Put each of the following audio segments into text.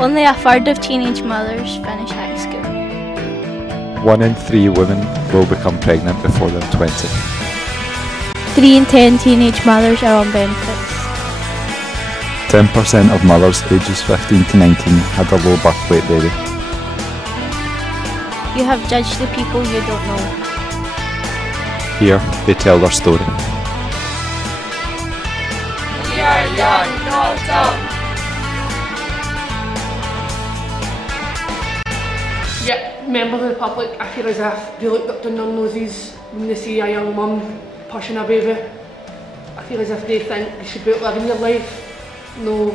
Only a third of teenage mothers finish high school. 1 in 3 women will become pregnant before they're 20. 3 in 10 teenage mothers are on benefits. 10% of mothers ages 15 to 19 had a low birth weight baby. You have judged the people you don't know. Here, they tell their story. We are young, not dumb. Yeah, members of the public, I feel as if they look up to their noses when they see a young mum pushing a baby. I feel as if they think they should be living their life, no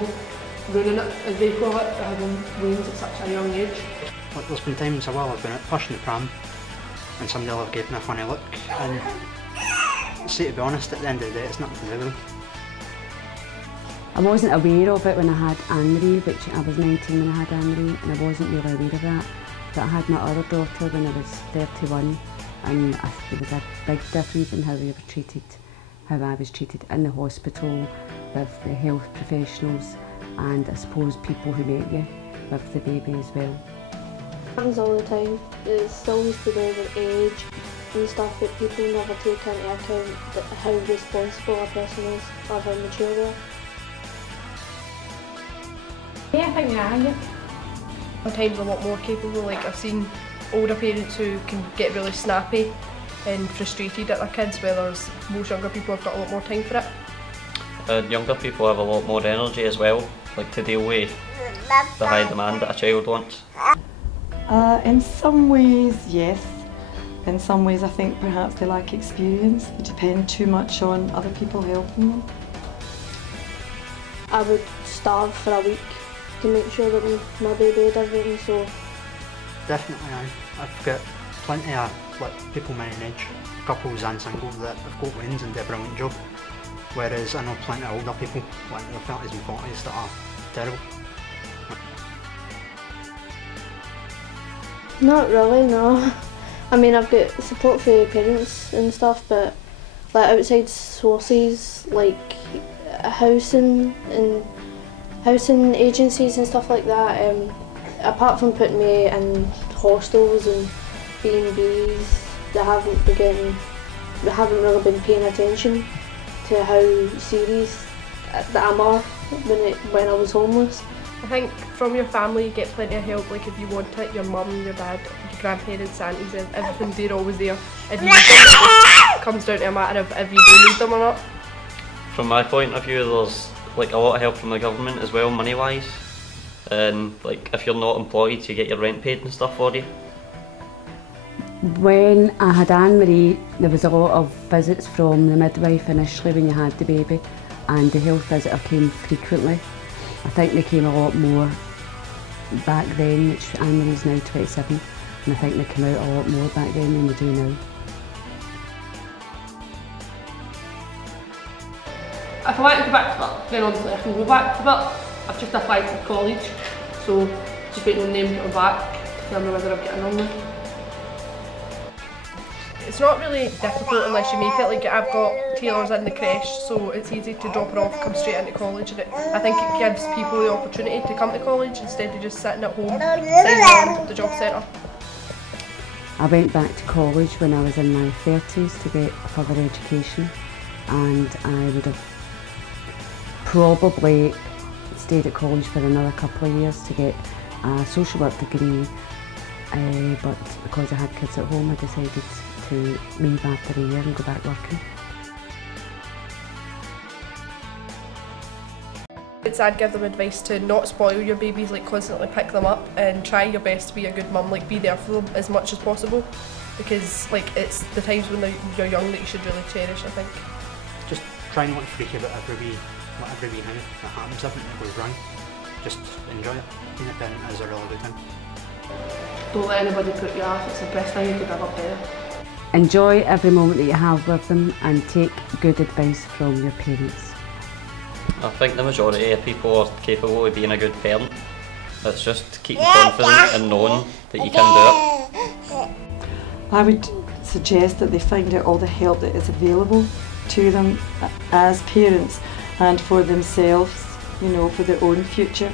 ruining it, as they call it, having weans at such a young age. Like, there's been times while I've been out pushing the pram and somebody will have given me a funny look, and see, to be honest, at the end of the day it's nothing to do with them. I wasn't aware of it when I had Anne-Marie, which I was 19 when I had Anne-Marie, and I wasn't really aware of that. But I had my other daughter when I was 31, and there was a big difference in how we were treated, how I was treated in the hospital with the health professionals, and I suppose people who met you with the baby as well. It happens all the time. It's always to do with age and stuff, but people never take into account how responsible a person is or how mature they are. Yeah, I think they are, yeah. Sometimes a lot more capable. Like, I've seen older parents who can get really snappy and frustrated at their kids, whereas most younger people have got a lot more time for it. Younger people have a lot more energy as well, like to deal with the high demand that a child wants. In some ways, yes. In some ways, I think perhaps they lack experience. They depend too much on other people helping them. I would starve for a week to make sure that my baby had everything, so... Definitely, I've got plenty of people my own age, couples and singles, that have got wins and do a brilliant job. Whereas I know plenty of older people, like in their 30s and 40s, that are terrible. Not really, no. I mean, I've got support for parents and stuff, but like outside sources, like housing agencies and stuff like that, apart from putting me in hostels and B&Bs, they haven't really been paying attention to how serious that I'm when I was homeless. I think from your family you get plenty of help, like if you want it, your mum, your dad, your grandparents, aunties, everything, they're always there. If you need them, it comes down to a matter of if you do need them or not. From my point of view, there's like a lot of help from the government as well, money wise, and like if you're not employed you get your rent paid and stuff for you. When I had Anne-Marie, there was a lot of visits from the midwife initially when you had the baby, and the health visitor came frequently. I think they came a lot more back then, which Anne-Marie's now 27, and I think they came out a lot more back then than they do now. If I want to go back to work, then obviously I can go back to work. I've just applied for college, so just waiting on them to come back to tell me whether I'm getting on there. It's not really difficult unless you make it. Like, I've got Kayleigh's in the creche, so it's easy to drop her off, come straight into college, and I think it gives people the opportunity to come to college instead of just sitting at home signing on the job centre. I went back to college when I was in my 30s to get further education, and I would have probably stayed at college for another couple of years to get a social work degree, but because I had kids at home I decided to leave after a year and go back working. I'd give them advice to not spoil your babies, like constantly pick them up and try your best to be a good mum, like be there for them as much as possible, because like it's the times when you're young that you should really cherish, I think. Just try not to freak about every wee thing that happens, everything that goes wrong. Just enjoy it. Being a parent is a really good thing. Don't let anybody put you off, it's the best thing you could ever do. Enjoy every moment that you have with them and take good advice from your parents. I think the majority of people are capable of being a good parent. It's just keeping confident and knowing that you can do it. I would suggest that they find out all the help that is available to them as parents and for themselves, you know, for their own future.